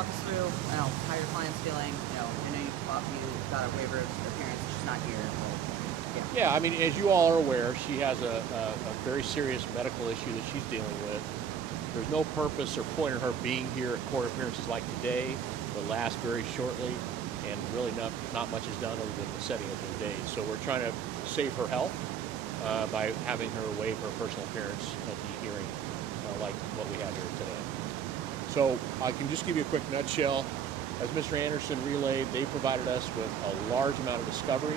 walk us through, how your client's feeling? I know you got a waiver of appearance. She's not here. Well, Yeah, I mean, as you all are aware, she has a very serious medical issue that she's dealing with. There's no purpose or point in her being here at court appearances like today. They'll last very shortly, and really not much is done other than the setting of the date. So we're trying to save her health by having her waive her personal appearance at the hearing, like what we have here today. So I can just give you a quick nutshell. As Mr. Anderson relayed, they provided us with a large amount of discovery,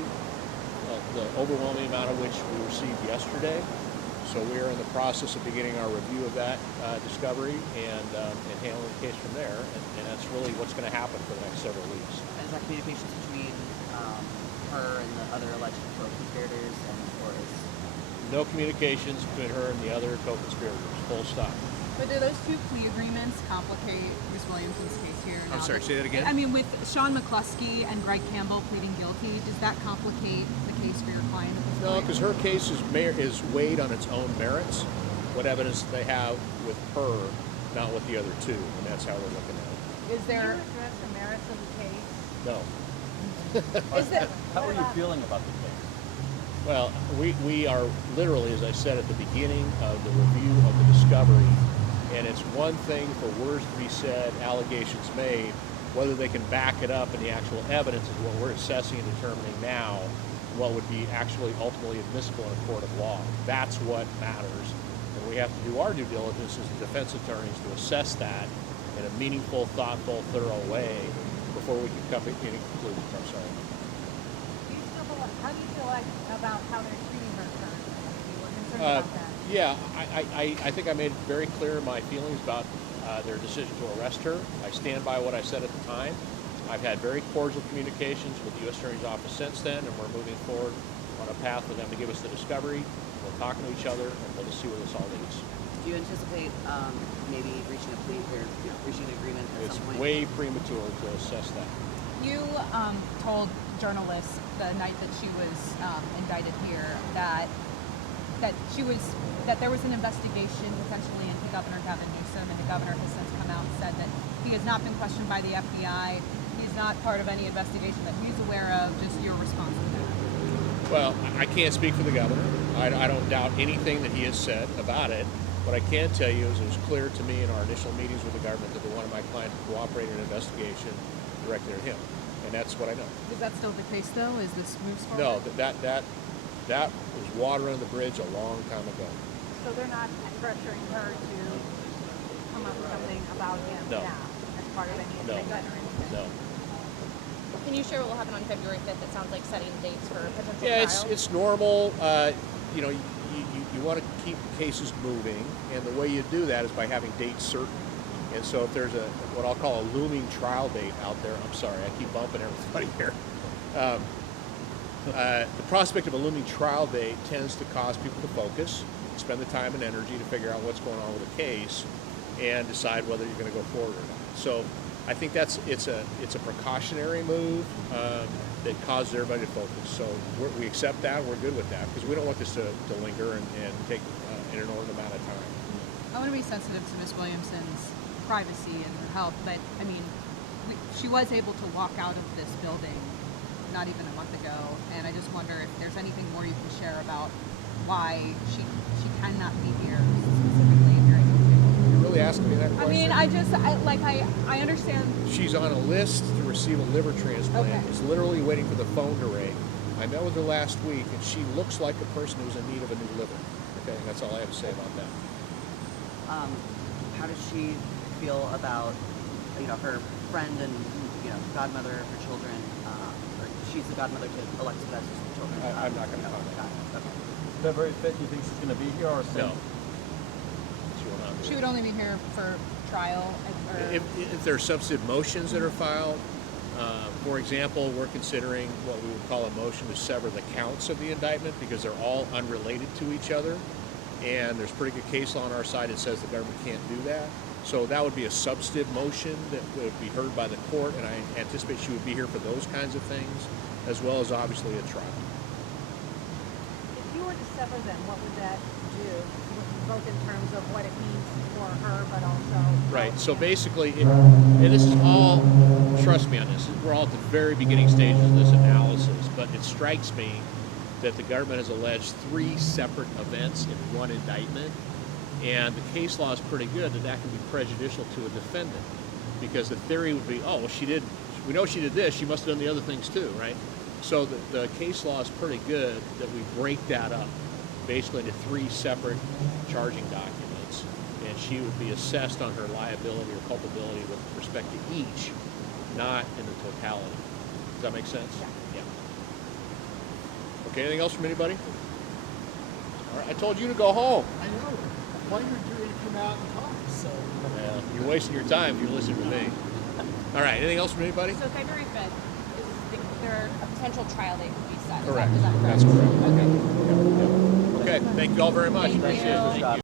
the overwhelming amount of which we received yesterday. So we are in the process of beginning our review of that discovery and handling the case from there. And that's really what's going to happen for the next several weeks. And is that communications between her and the other alleged co-conspirators, or is No communications between her and the other co-conspirators. Full stop. But do those two plea agreements complicate Ms. Williamson's case here? I'm sorry, say that again? I mean, with Sean McCluskey and Greg Campbell pleading guilty, does that complicate the case for your client at this No, point? because her case is weighed on its own merits. What evidence they have with her, not with the other two, and that's how we're looking at it. Is there? address the merits of the case? No. Is there? How are you feeling about the case? Well, we are literally, as I said at the beginning of the review of the discovery, and it's one thing for words to be said, allegations made, whether they can back it up in the actual evidence is what we're assessing and determining now, what would be actually ultimately admissible in a court of law. That's what matters. And we have to do our due diligence as the defense attorneys to assess that in a meaningful, thoughtful, thorough way before we can come to any conclusions ourselves. How do you feel like about how they're treating her currently? You were concerned about that. Yeah, I think I made very clear my feelings about their decision to arrest her. I stand by what I said at the time. I've had very cordial communications with the U.S. Attorney's Office since then, and we're moving forward on a path for them to give us the discovery. We're talking to each other, and we'll just see where this all leads. do you anticipate maybe reaching a plea or reaching an agreement at It's some point? way premature to assess that. You told journalists the night that she was indicted here that there was an investigation potentially into Governor Gavin Newsom, and the governor has since come out and said that he has not been questioned by the FBI. He's not part of any investigation that he's aware of. Just your response to that. Well, I can't speak for the governor. I don't doubt anything that he has said about it. What I can tell you is it was clear to me in our initial meetings with the government that they wanted my client to cooperate in an investigation directed at him. And that's what I know. Is that still the case, though, as this moves No, forward? that was water under the bridge a long time ago. So they're not pressuring her to come up with something about him No. now as part of any No. indictment or anything? No. Can you share what will happen on February 5th? It sounds like setting dates for potential Yeah, trial. it's normal. You want to keep cases moving, and the way you do that is by having dates certain. And so if there's what I'll call a looming trial date out there, I'm sorry, I keep bumping everybody here. The prospect of a looming trial date tends to cause people to focus, spend the time and energy to figure out what's going on with the case, and decide whether you're going to go forward or not. So I think it's a precautionary move that causes everybody to focus. So we accept that. We're good with that because we don't want this to linger and take an inordinate amount of time. I want to be sensitive to Ms. Williamson's privacy and her health, but I mean, she was able to walk out of this building not even a month ago, and I just wonder if there's anything more you can share about why she cannot be here specifically if you're able to. You're really asking me that question? I mean, I understand. She's on a list to receive a liver transplant. Okay. Is literally waiting for the phone to ring. I met with her last week, and she looks like a person who's in need of a new liver. Okay, and that's all I have to say about that. How does she feel about her friend and godmother of her children? Or she's the godmother to Alexis Vesta's children. I'm not going to comment. Got it. Okay. February 5th, you think she's going to be here or No. She will not be. She would only be here for trial. If there are substantive motions that are filed, for example, we're considering what we would call a motion to sever the counts of the indictment because they're all unrelated to each other. And there's pretty good case law on our side that says the government can't do that. So that would be a substantive motion that would be heard by the court, and I anticipate she would be here for those kinds of things, as well as obviously a trial. If you were to sever them, what would that do? What would both in terms of what it means for her, but also Right. So basically, and this is all, trust me on this, we're all at the very beginning stages of this analysis, but it strikes me that the government has alleged 3 separate events in one indictment, and the case law is pretty good that can be prejudicial to a defendant, because the theory would be, oh, well, we know she did this, she must have done the other things too, right? So the case law is pretty good that we break that up basically into 3 separate charging documents, and she would be assessed on her liability or culpability with respect to each, not in the totality. Does that make sense? Yeah. Okay, anything else from anybody? All right, I told you to go home. I know. I wondered you were going to come out and talk, so. Yeah, you're wasting your time if you're listening to me. All right, anything else from anybody? So February 5th is there a potential trial date could be set? Correct. Is that correct? That's correct. Okay. Okay, thank you all very much. Thank Appreciate you. it. Thank you.